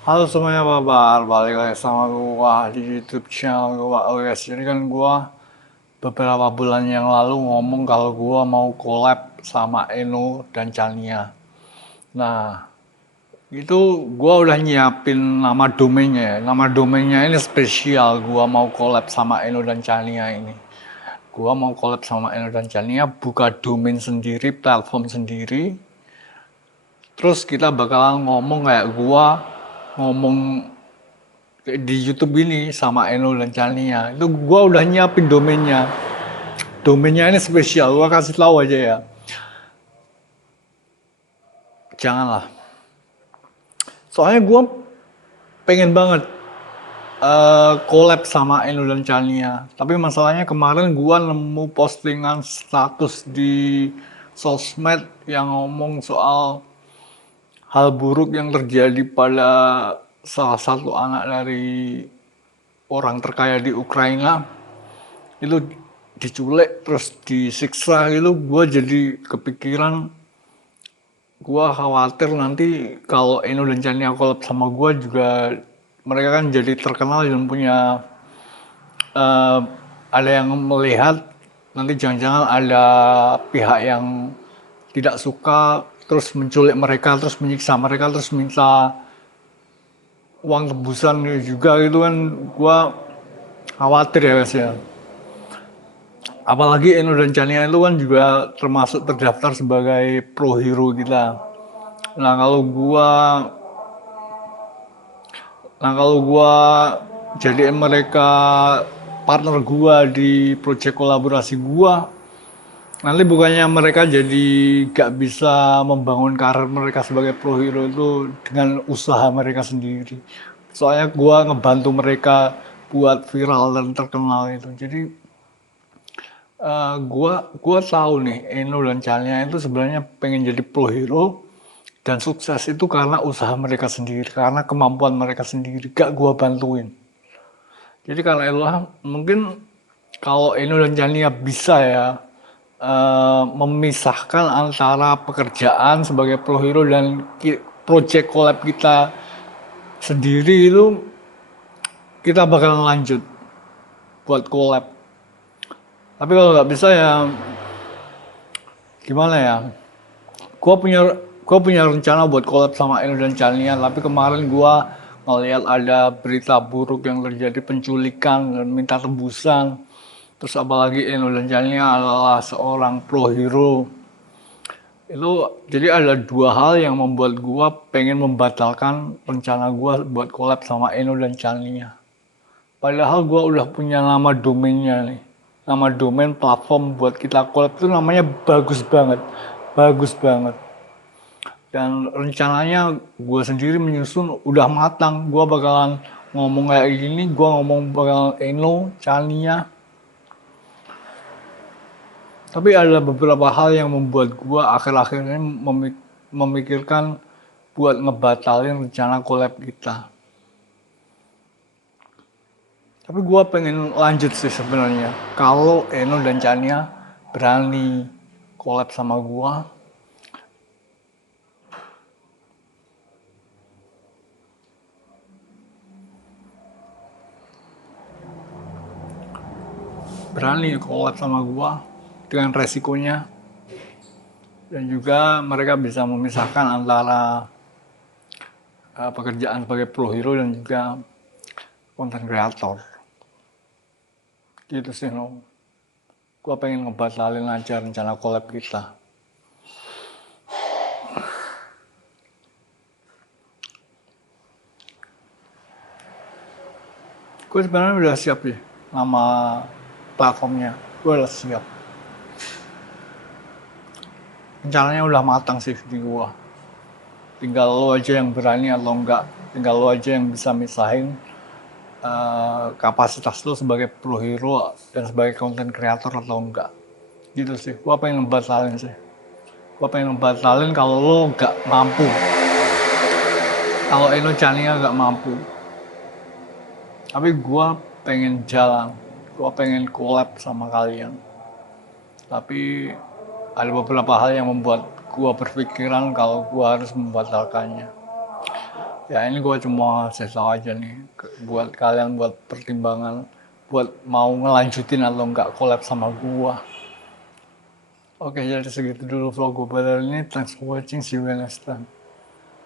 Halo semuanya, apa kabar? Balik lagi sama gua di YouTube channel gua. Oh guys, jadi kan gua beberapa bulan yang lalu ngomong kalau gua mau collab sama Eno dan Chania. Nah, itu gua udah nyiapin nama domainnya ya. Nama domainnya ini spesial. Gua mau collab sama Eno dan Chania ini. Gua mau collab sama Eno dan Chania, buka domain sendiri, platform sendiri. Terus kita bakalan ngomong kayak gua ngomong di YouTube ini sama Eno dan Chania. Itu gua udah nyiapin domainnya. Domainnya ini spesial, gua kasih tahu aja ya. Janganlah. Soalnya gua pengen banget collab sama Eno dan Chania. Tapi masalahnya kemarin gua nemu postingan status di sosmed yang ngomong soal hal buruk yang terjadi pada salah satu anak dari orang terkaya di Ukraina. Itu diculik terus disiksa gitu, gue jadi kepikiran, gue khawatir nanti kalau Eno dan Chania collab sama gue juga mereka kan jadi terkenal dan punya eh, ada yang melihat nanti jangan-jangan ada pihak yang tidak suka terus menculik mereka terus menyiksa mereka terus minta uang tebusan juga gitu kan, gue khawatir ya guys ya. Apalagi Eno dan Chania itu kan juga termasuk terdaftar sebagai pro hero kita. Nah kalau gua, nah kalau gua jadiin mereka partner gua di proyek kolaborasi gua, nanti bukannya mereka jadi gak bisa membangun karir mereka sebagai pro hero itu dengan usaha mereka sendiri. Soalnya gua ngebantu mereka buat viral dan terkenal itu. Jadi gua tahu nih Eno dan Chania itu sebenarnya pengen jadi pro hero dan sukses itu karena usaha mereka sendiri, karena kemampuan mereka sendiri, gak gua bantuin. Jadi karena itulah mungkin kalau Eno dan Chania bisa ya memisahkan antara pekerjaan sebagai pro hero dan project collab kita sendiri itu, kita bakalan lanjut buat collab. Tapi kalau nggak bisa ya gimana ya? Gua punya gua punya rencana buat collab sama Eno dan Chania, tapi kemarin gua ngeliat ada berita buruk yang terjadi penculikan dan minta tebusan. Terus apalagi Eno dan Chania adalah seorang pro hero. Itu jadi ada dua hal yang membuat gua pengen membatalkan rencana gua buat collab sama Eno dan Chania. Padahal gua udah punya nama domainnya nih. Nama domain platform buat kita collab itu namanya bagus banget. Bagus banget. Dan rencananya gue sendiri menyusun udah matang. Gue bakalan ngomong kayak gini, gue ngomong bakalan Eno, Chania. Tapi ada beberapa hal yang membuat gue akhir-akhir ini memikirkan buat ngebatalin rencana collab kita. Tapi gue pengen lanjut sih sebenarnya. Kalau Eno dan Chania berani collab sama gue, berani collab sama gue dengan resikonya, dan juga mereka bisa memisahkan antara pekerjaan sebagai pro hero dan juga konten kreator. Gitu sih, no. Gue pengen ngebatalin aja rencana collab kita. Gue sebenarnya udah siap sih nama platformnya. Gue udah siap. Rencananya udah matang sih di gue. Tinggal lo aja yang berani atau enggak. Tinggal lo aja yang bisa misahin kapasitas lo sebagai pro hero dan sebagai konten kreator atau enggak. Gitu sih. Gue pengen ngebatalin sih. Gue pengen ngebatalin kalau lo gak mampu. Kalau Eno Chania gak mampu. Tapi gue pengen jalan. Gue pengen collab sama kalian. Tapi ada beberapa hal yang membuat gue berpikiran kalau gue harus membatalkannya. Ya ini gue cuma share tahu aja nih buat kalian buat pertimbangan buat mau ngelanjutin atau enggak collab sama gua. Oke, jadi segitu dulu vlog gue pada hari ini. Thanks for watching. See you next time.